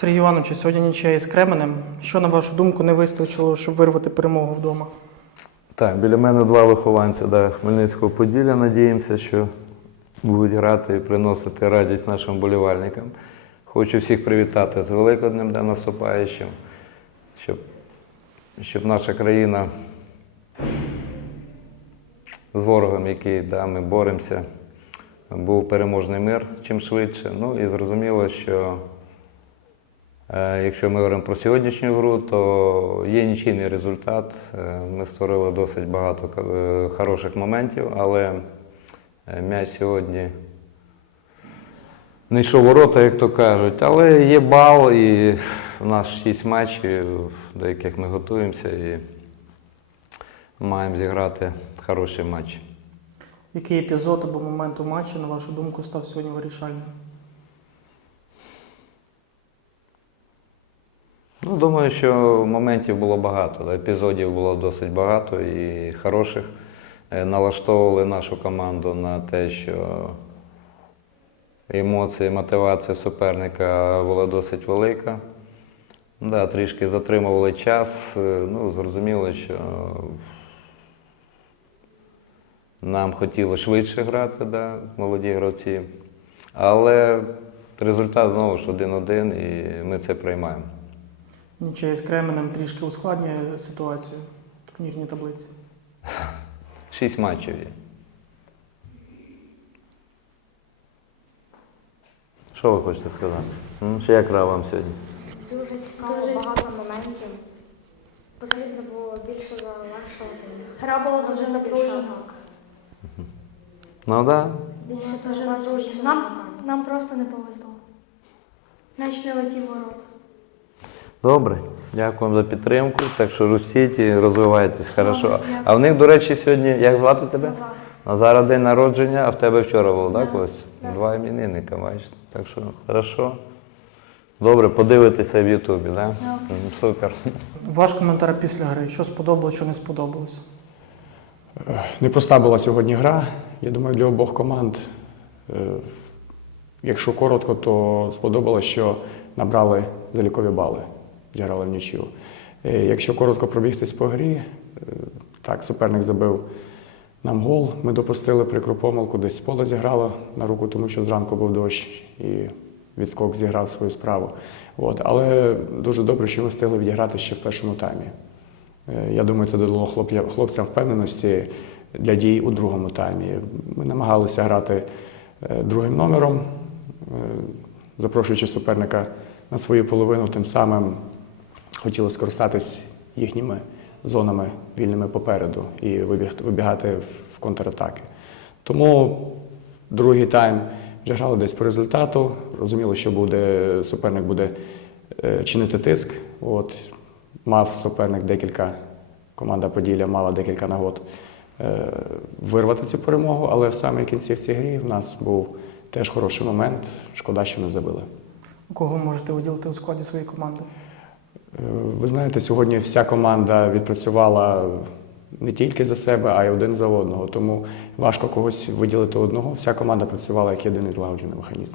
Сергій Іванович, сьогодні нічия із Кременем. Що, на вашу думку, не вистачило, щоб вирвати перемогу вдома? Так, біля мене два вихованця да, Хмельницького Поділля. Надіємося, що будуть грати і приносити радість нашим болівальникам. Хочу всіх привітати з Великоднем да, наступаючим, щоб, щоб наша країна з ворогом, який да, ми боремося, був переможний мир чим швидше. Ну і зрозуміло, що Якщо ми говоримо про сьогоднішню гру, то є нічийний результат. Е, Ми створили досить багато е, хороших моментів, але е, м'яч сьогодні не йшов ворота, як то кажуть. Але є бал, і в нас шість матчів, до яких ми готуємося, і маємо зіграти хороший матч. Який епізод або момент у матчі, на вашу думку, став сьогодні вирішальним? Ну, думаю, що моментів було багато, епізодів було досить багато і хороших. Е, Налаштовували нашу команду на те, що емоції, мотивація суперника була досить велика. Да, трішки затримували час. Е, Ну, зрозуміло, що нам хотілося швидше грати, да, молоді гравці. Але результат знову ж 1-1, і ми це приймаємо. Нічия із Кременем трішки ускладнює ситуацію в турнірній таблиці. Шість матчів є. Що ви хочете сказати? М, Чи як гра вам сьогодні? Дуже цікаво, багато моментів. Потрібно було більше залегшувати. Гра була дуже напружена. Ну так. Да. Більше дуже напружена. Нам, нам просто не повезло. М'яч не летів в ворота. Добре. Дякуємо за підтримку. Так що ростіть і розвивайтесь хорошо. Добре, А в них, до речі, сьогодні, як звати тебе? Назара день народження, а в тебе вчора було, так? Да. Ось? Да. Два іменинника, бачиш. Так що хорошо. Добре, подивитися в Ютубі, так? Да? Да. Супер. Ваш коментар після гри. Що сподобалось, що не сподобалось? Непроста була сьогодні гра. Я думаю, для обох команд. Е, Якщо коротко, то сподобалось, що набрали залікові бали, зіграли в нічю. Е, Якщо коротко пробігтись по грі, е, так, суперник забив нам гол. Ми допустили прикру помилку, десь поле зіграло на руку, тому що зранку був дощ і відскок зіграв свою справу. От. Але дуже добре, що ми встигли відіграти ще в першому таймі. Е, Я думаю, це додало хлопцям впевненості для дій у другому таймі. Ми намагалися грати другим номером, запрошуючи суперника на свою половину, тим самим хотіли скористатись їхніми зонами вільними попереду і вибіг- вибігати в контратаки. Тому другий тайм вже грали десь по результату. Розуміло, що буде, суперник буде е, чинити тиск. От, мав суперник декілька, команда Поділля мала декілька нагод е, вирвати цю перемогу, але в самій кінцівці грі в нас був теж хороший момент. Шкода, що не забили. Кого можете виділити у складі своєї команди? Ви знаєте, сьогодні вся команда відпрацювала не тільки за себе, а й один за одного. Тому важко когось виділити одного. Вся команда працювала як єдиний злагоджений механізм.